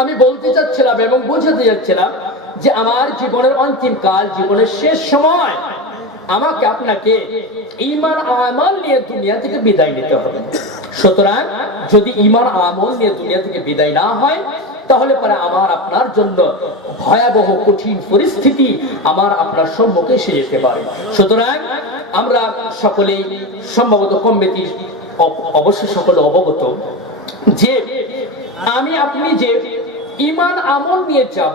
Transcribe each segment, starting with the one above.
আমি বলতে চাচ্ছিলাম এবং বোঝাতে যাচ্ছিলাম যে আমার জীবনের অন্তিম কাল, জীবনের শেষ সময় আমাকে আপনাকে ঈমান আমল নিয়ে দুনিয়া থেকে বিদায় নিতে হবে। সুতরাং যদি ঈমান আমল নিয়ে দুনিয়া থেকে বিদায় না হয়, তাহলে পরে আমার আপনার জন্য ভয়াবহ কঠিন পরিস্থিতি আমার আপনার সম্মুখে এসে যেতে পারে। সুতরাং আমরা সকলেই সম্ভবত কম বেশি অবশ্য সকলে অবগত যে আমি আপনি যে ঈমান আমল নিয়ে যাব,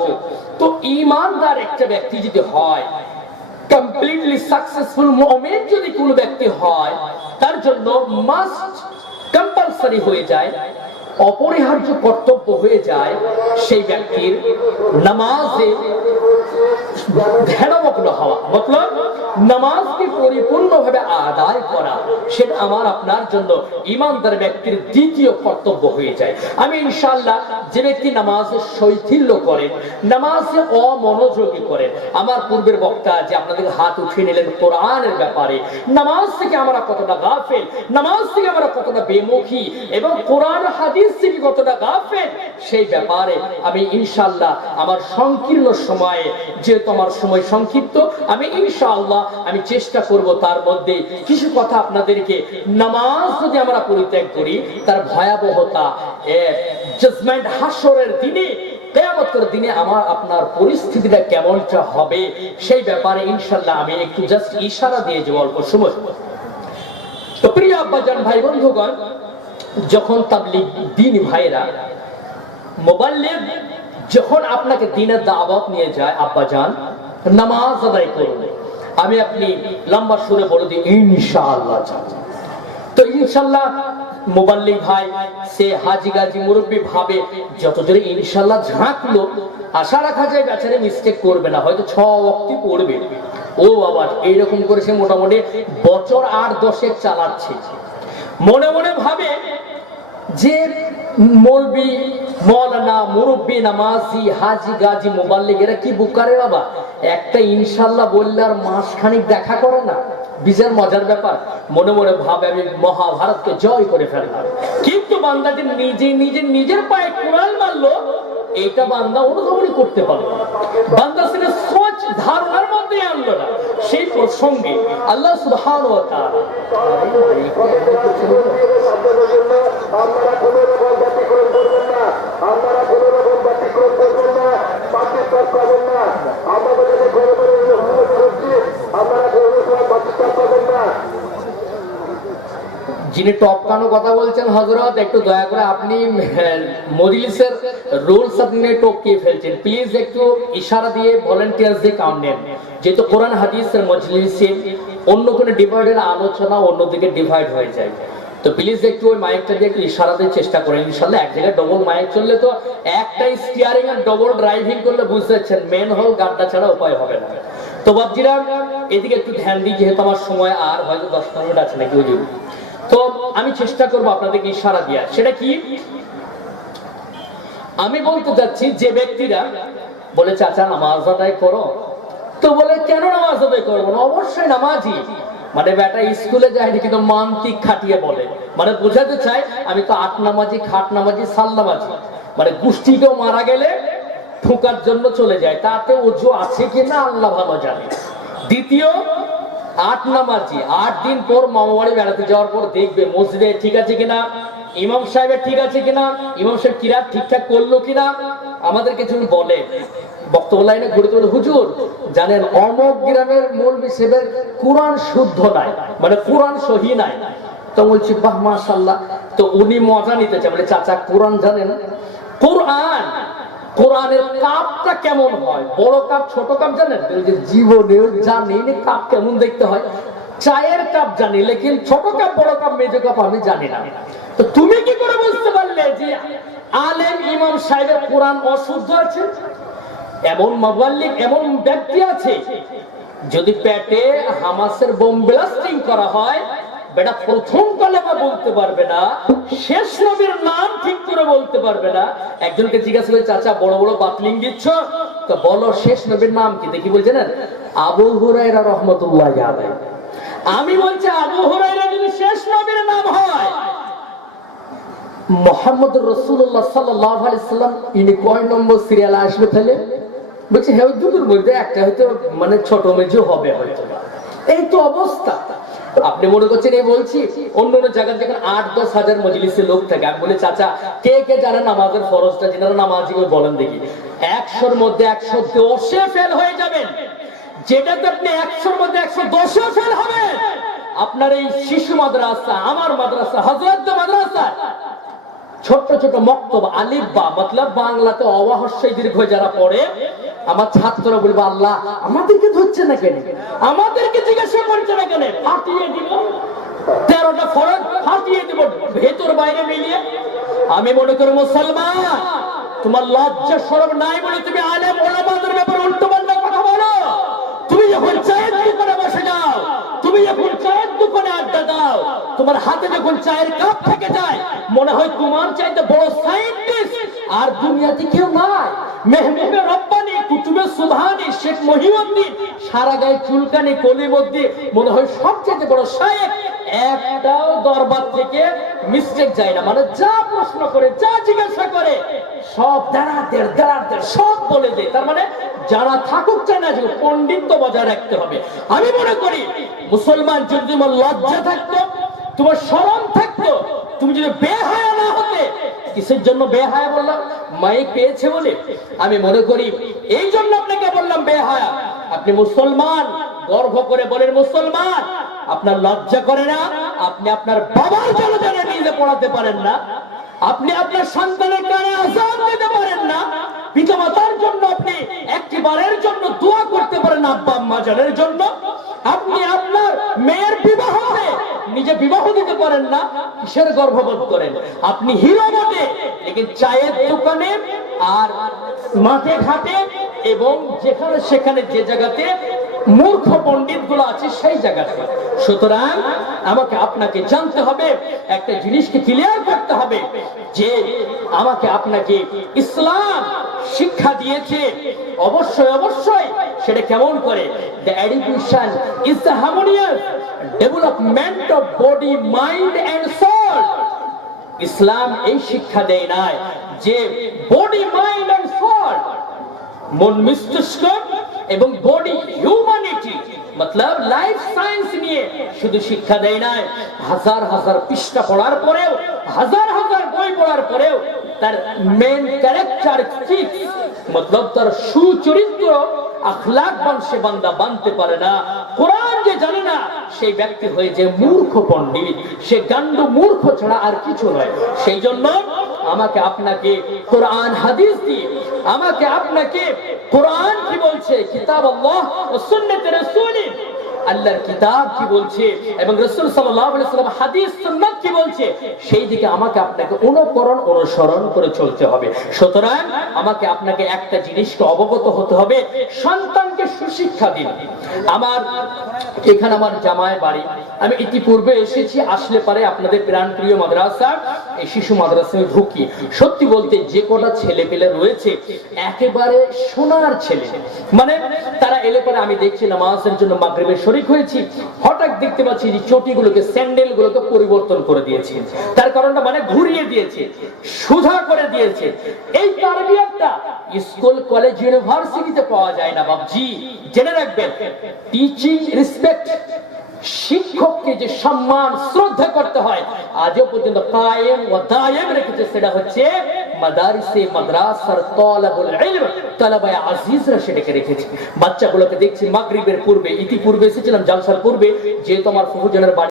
তো ঈমানদার একটা ব্যক্তি যদি হয়, কমপ্লিটলি সাকসেসফুল মুমিন যদি কোন ব্যক্তি হয়, তার জন্য মাস্ট কম্পালসারি হয়ে যায়, অপরিহার্য কর্তব্য হয়ে যায় সেই ব্যক্তির নামাজে ধ্যানমগ্ন হওয়া, মতলব নামাজকে পরিপূর্ণভাবে আদায় করা। সেটা আমার আপনার জন্য ঈমানদার ব্যক্তির দ্বিতীয় কর্তব্য হয়ে যায়। আমি ইনশাআল্লাহ যে ব্যক্তি নামাজে শৈথিল্য করেন, নামাজে অমনোযোগী করেন, আমার পূর্বের বক্তা যে আপনাদের হাত উঠিয়ে নিলেন কোরআনের ব্যাপারে, নামাজ থেকে আমরা কতটা গাফেল, নামাজ থেকে আমরা কতটা বেমুখী এবং কোরআন হাদিস থেকে কতটা গাফেল, সেই ব্যাপারে আমি ইনশাআল্লাহ আমার সংকীর্ণ সময়ে, যেহেতু আমার সময় সংক্ষিপ্ত, আমি ইনশাআল্লাহ আমি চেষ্টা করব তার মধ্যে কিছু কথা আপনাদেরকে, নামাজ যদি আমরা পরিত্যাগ করি তার ভয়াবহতা, জাজমেন্ট হাসরের দিনে, কিয়ামতের দিনে আমার আপনার পরিস্থিতিটা কেমনটা হবে সেই ব্যাপারে ইনশাআল্লাহ আমি একটু জাস্ট ইশারা দিয়ে যাব অল্প সময়। তো প্রিয় আব্বাজান ভাই বন্ধুগণ, যখন তাবলীগ দ্বীন ভাইরা মুবাল্লিগ যখন আপনাকে দ্বীনের দাওয়াত নিয়ে যায়, আব্বাজান নামাজ আদায় করুন, আমি আপনি লম্বা সুরে বলে দিই ইনশাআল্লাহ। তো ইনশাআল্লাহ মুবাল্লিগ ভাই সে হাজি গাজি মুরব্বি ভাবে যত জোরে ইনশাআল্লাহ ঝাঁকলো, আশা রাখা যায় বেচারে মিস্টেক করবে না, হয়তো 6 ওয়াক্তই পড়বে। ও বাবা, এইরকম করে সে মোটামুটি বছর 8-10 চালাচ্ছে। মনে মনে ভাবে যে মৌলবি, মৌলানা, মুরব্বি, নামাজি, হাজি গাজি মুবাল্লিগ এরা কি বুকারে বাবা, একটা ইনশাআল্লাহ বললে আর মাস খানিক দেখা করে না, বিজার মজার ব্যাপার। মনে মনে ভাবে আমি মহাভারতকে জয় করে ফেললাম, কিন্তু বান্দাটি নিজের পায়ে কোরআন মারলো, এটা বান্দা অনুধাবন করতে পারলো না, বান্দা সেটা সোচ ধারণার মধ্যে আনলো না। সেই প্রসঙ্গে আল্লাহ সুবহানাহু ওয়া তাআলা যিনি টপকানো কথা বলছেন হযরত, একটু দয়া করে আপনি মজলিসের রুলস আপনি টপকিয়ে ফেলছেন, প্লিজ একটু ইশারা দিয়ে ভলান্টিয়ার্স দিয়ে কাম নেন। যেহেতু কোরআন হাদিসের মজলিসে অন্য কোনো ডিভাইডের আলোচনা অন্যদিকে ডিভাইড হয়ে যায়, তো প্লিজ একটু ওই মাইকটা দিয়ে একটু ইশারা দিয়ে চেষ্টা করেন। ইনশাআল্লাহ এক জায়গায় ডবল মাইক চললে তো একটা স্টিয়ারিং আর ডবল ড্রাইভিং করলে বুঝতে পারছেন মেন হল গাড্ডা ছাড়া উপায় হবে না। তো বাবজিরা এদিকে একটু ধ্যান দিই, যেহেতু আমার সময় আর হয়তো 10 মিনিট আছে নাকি হুজুর। তো আমি চেষ্টা করবো আপনাদেরকে ইশারা দেওয়ার। সেটা কি আমি বলতে যাচ্ছি, যে ব্যক্তিরা বলে চাচা নামাজ আদায় করো, তো বলে কেন নামাজ আদায় করবো না, অবশ্যই নামাজি, মানে বেটা স্কুলে যায়নি কিন্তু মান্তিক খাটিয়ে বলে, মানে বোঝাতে চাই আমি তো 8 নামাজি, খাট নামাজি, সাল নামাজি, মানে গোষ্ঠীকেও মারা গেলে ঠোকার জন্য চলে যায়, তাতে ওযু আছে কিনা আল্লাহ ভালো জানে। দ্বিতীয় 8 নামাজি 8 দিন পর মামা বাড়ি বেড়াতে যাওয়ার পর দেখবে মসজিদে ঠিক আছে কিনা, ইমাম সাহেবের ঠিক আছে কিনা, ইমাম সাহেব কিরাত ঠিকঠাক করলো কিনা, আমাদের কিছু বলে বক্তব্য লাইনে ঘুরে বলে হুজুর জানেন অমুক গ্রামের মৌলবি সাহেবের কোরআন শুদ্ধ নাই, মানে কোরআন সহি নাই। তো বলছি বাহ মাশাআল্লাহ। তো উনি মজা নিতে চান, বলে চাচা কোরআন জানেন, কোরআনের কাপটা কেমন হয়, বড় কাপ ছোট কাপ জানেন? জীবনেও জানি কাপ কেমন দেখতে হয়, চায়ের কাপ জানি, লেকিন ছোট কাপ বড় কাপ মেজো কাপ আমি জানি না। তো তুমি কি করে বুঝতে পারলে যে আলেম ইমাম সাহেবের কোরআন অশুদ্ধ আছে? এমন মুবাল্লিগ, এমন ব্যক্তি আছে যদি পেটে হামাসের বোম ব্লাস্টিং করা হয়, বেটা প্রথম কালেমা বলতে পারবে না, শেষ নবীর নাম ঠিক করে বলতে পারবে না। একজনকে জিজ্ঞাসা করে চাচা বড় বড় বাতলিং দিচ্ছ, তো বলো শেষ নবীর নাম কি? দেখি বলছে না আবু হুরায়রা রাহমাতুল্লাহি আলাইহি। আমি বলছি আবু হুরায়রা যদি শেষ নবীর নাম হয় মোহাম্মদুর রাসূলুল্লাহ সাল্লাল্লাহু আলাইহি সাল্লাম ইনি কয় নম্বর সিরিয়ালে আসবে তাহলে? বলছে হ্যাঁ, দুটোর মধ্যে একটা হয়তো মানে ছোট মেজো হবে হয়তো। এই তো অবস্থা। আপনি মনে করছেন এই বলছি, অন্য অন্য জায়গায় যখন 8-10 হাজার মজলিসে লোক থাকে, আমি বলি চাচা কে কে জানে নামাজের ফরজটা, যারা নামাজি বলেন দেখি। 100-র মধ্যে 110-এ ফেল হয়ে যাবেন। যেটাতে আপনি 100-র মধ্যে 110-এ ফেল হবেন, আপনার এই শিশু মাদ্রাসা, আমার মাদ্রাসা, হযরত মাদ্রাসা, ছোট ছোট মক্তব আলিফ বা মতলব বাংলাতে অবহস্যই দীর্ঘ যারা পড়ে, আমার ছাত্ররা বলবে আল্লাহ আমাদেরকে ধরছে না কেন, আমাদেরকে জিজ্ঞাসা করছে না কেন, ফাটিয়ে দিব 13টা ফরজ, ফাটিয়ে দিব ভেতর বাইরে মিলিয়ে। আমি মনে করি মুসলমান, তোমার লজ্জা শরম নাই বলে তুমি আলেম ওলামাদের ব্যাপারে উল্টো পাল্টা কথা বলো। তুমি যখন চায়ের দোকানে বসে যাও, তুমি যখন চায়ের দোকানে আড্ডা দাও, তোমার হাতে যখন চায়ের কাপ থেকে যায়, মনে হয় তোমার চাইতে বড় সায়েন্টিস্ট আর দুনিয়াতে কেউ নাই। মেহবুবে রব্বানি, কুতুবে সুবহানি, শেখ মহিউদ্দিন, সারা গায়ে চুলকানি, কলিমদ্দি, মনে হয় সবচেয়ে বড় শায়েখ। একটাও দরবার থেকে মিস্টেক যায় না, মানে যা প্রশ্ন করে, যা জিজ্ঞাসা করে সব দাঁড়াতে সব বলে দেয়। তার মানে যারা থাকুক চায় না, যে পণ্ডিত্য বজায় রাখতে হবে। আমি মনে করি মুসলমান, যদি তোমার লজ্জা থাকতো, তোমার শরম থাকতো, তুমি যদি বেহায়া না হতে। কিসের জন্য বেহায়া বললাম? মাইক পেয়েছে বলে। আমি মনে করি এই জন্য আপনাকে বললাম বেহায়া। আপনি মুসলমান, গর্ব করে বলেন মুসলমান। আপনার লজ্জা করে না? আপনি আপনার বাবার জন্য নিজে পড়াতে পারেন না, আপনি আপনার সন্তানের কানে আযান দিতে পারেন না, পিতামাতার জন্য আপনি একবারের জন্য দোয়া করতে পারেন আব্বা আম্মা জানের জন্য, আপনি আপনার মেয়ের বিবাহতে নিজে বিবাহ দিতে পারেন না, কিসের গর্ববোধ করেন? আপনি হিরো বটে, কিন্তু চায়ের দোকানে আর মাঠে ঘাটে এবং যেখানে সেখানে যে জায়গাতে মূর্খ পণ্ডিত গুলো আছে সেই জায়গাতে। সুতরাং আমাকে আপনাকে জানতে হবে, একটা জিনিসকে ক্লিয়ার করতে হবে যে আমাকে আপনাকে ইসলাম শিক্ষা দিয়েছে। অবশ্যই অবশ্যই সেটা কেমন করে? The education is the harmonious development of body, mind and soul. ইসলাম এই শিক্ষা দেয় নাই যে বডি, মাইন্ড এন্ড সোল, মন মস্তিষ্ক এবং বডি, হিউম্যানিটি মতলব লাইফ সায়েন্স নিয়ে শুধু শিক্ষা দেয় নাই। হাজার হাজার পৃষ্ঠা পড়ার পরেও, হাজার হাজার বই পড়ার পরেও তার মেন ক্যারেক্টারিস্টিক মতলব তার সুচরিত্র আখলাক সে বান্দা বানতে পারে না। কোরআন যে জানে না সেই ব্যক্তি হয়ে যে মূর্খ পণ্ডিত, সে গান্ডু মূর্খ ছাড়া আর কিছু নয়। সেই জন্য আমাকে আপনাকে কোরআন হাদিস দিয়ে, আমাকে আপনাকে কোরআন কি বলছে, কিতাব আল্লাহ ও সুন্নাত রাসূল, আল্লাহর কিতাব কি বলছে এবং রাসূল সাল্লাল্লাহু আলাইহি ওয়াসাল্লাম হাদিস সুন্নাত কি বলছে, সেই দিকে আমাকে আপনাকে অনুসরণ করে চলতে হবে। সুতরাং আমাকে আপনাকে একটা জিনিসকে অবগত হতে হবে, সন্তানকে সুশিক্ষা দিন। আমার এখানে আমার জামাই বাড়ি, আমি ইতিপূর্বে এসেছি, আসলে পারে আপনাদের প্রাণপ্রিয় মাদ্রাসা এই শিশু মাদ্রাসায় ঢুকি। সত্যি বলতে যে কটা ছেলে পেলে রয়েছে একেবারে সোনার ছেলে, মানে তারা এলে পরে আমি দেখছি নামাজের জন্য মাগরিবে শরীক হয়েছি, হঠাৎ দেখতে পাচ্ছি যে চটিগুলোকে, স্যান্ডেল গুলোকে পরিবর্তন করে দিয়েছে। তার কারণটা মানে ঘুরিয়ে দিয়েছে, সোজা করে দিয়েছে। এই তারবিয়াতটা স্কুল, কলেজ, ইউনিভার্সিটিতে পাওয়া যায় না বাবজি, জেনে রাখবেন। টিচিং রেসপেক্ট, শিক্ষককে যে সম্মান শ্রদ্ধা করতে হয় আজও পর্যন্ত কায়েম ও দায়েম রেখেছে, সেটা হচ্ছে মাদারিসে মাদ্রাসার তালাবুল ইলম, তালাবায়ে আজিজরা সেটাকে রেখেছে। বাচ্চাগুলোকে দেখছি মাগরিবের পূর্বে, ইতিপূর্বে এসেছিলাম জালসার পূর্বে, যেহেতু আমার ফুফুজানের বাড়ি